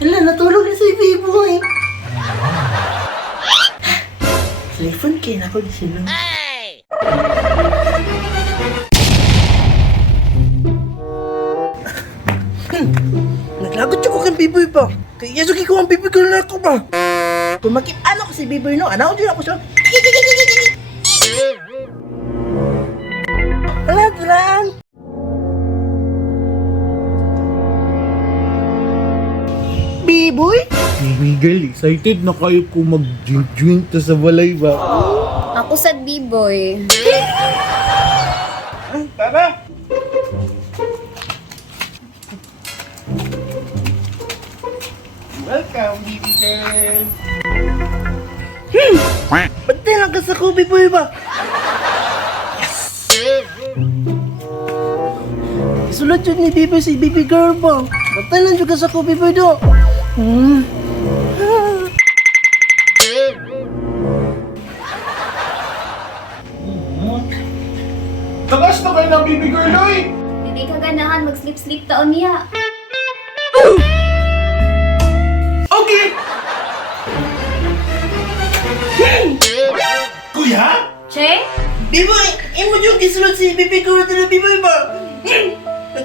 Hala, natulog na si Biboy. Telephone kayo na ako di sila. Naglagot siya ko kang Biboy ba? Kaya suki ko ang Biboy ko na ako ba? Kung makip-ano ko si Biboy no, anaw din ako siya. Wala, lang. Biboy? Biboy girl, excited na kayo kung mag-drink ta sa balay ba? Ako sa Biboy. Tara! Welcome, Biboy girl! Ba't lang ka sa ko, Biboy ba? Isulat yun ni Biboy si Biboy girl ba? Ba't lang juga sa ko, Biboy do? Takas na kayo ng Biboy girl, oy! Hindi ka ganahan mag-sleep-sleep taon niya. Okay! Kuya? Cheng? Biboy, imo yung isulat si Biboy girl na Biboy ba?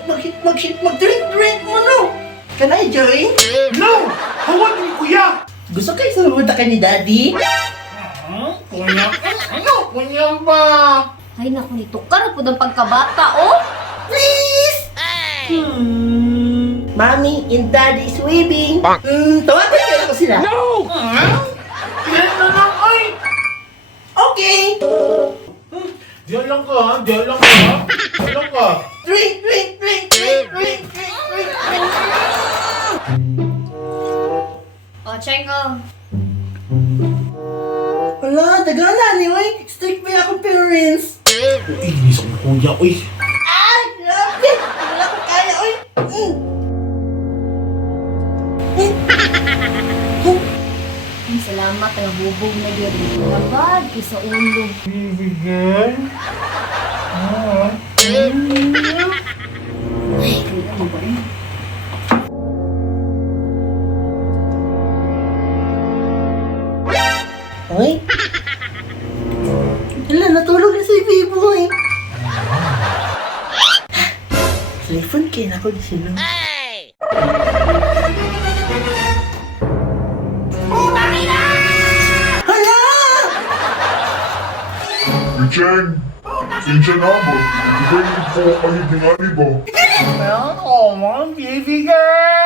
Mag-drink mo no? Can I join? No! Hawag ni kuya! Gusto kayo sa mabuta ka ni Daddy? Kuya? Ano? Kuya ba? Ay naku, nito ka po ng pagkabata, oh! Please! Mommy and Daddy is waving. Tawagin kayo ako sila. No! Yan na lang, ay! Okay. Diyan lang ka, ha? Diyan lang ka, ha? Diyan lang ka. Drink, drink, drink, drink, drink, drink, drink, drink. Oh, Cheng, oh. Wala, tagala ni Oy. Strict pa akong parents. Uy, inis ko na kuya, uy. Ay, grabe. Wala ko kaya, Oy. Ay, salamat, nabubog na yun. Nagad, kisa ulo. Bibigyan? Ay, kaya mo ba yun? Oy. Wala, natulog na si Biboy. Telephone kayo na ako di sila. Hala! Cheng, sinsya na mo. Hindi ko yung po kayo dingali ba? Ano, man, baby girl!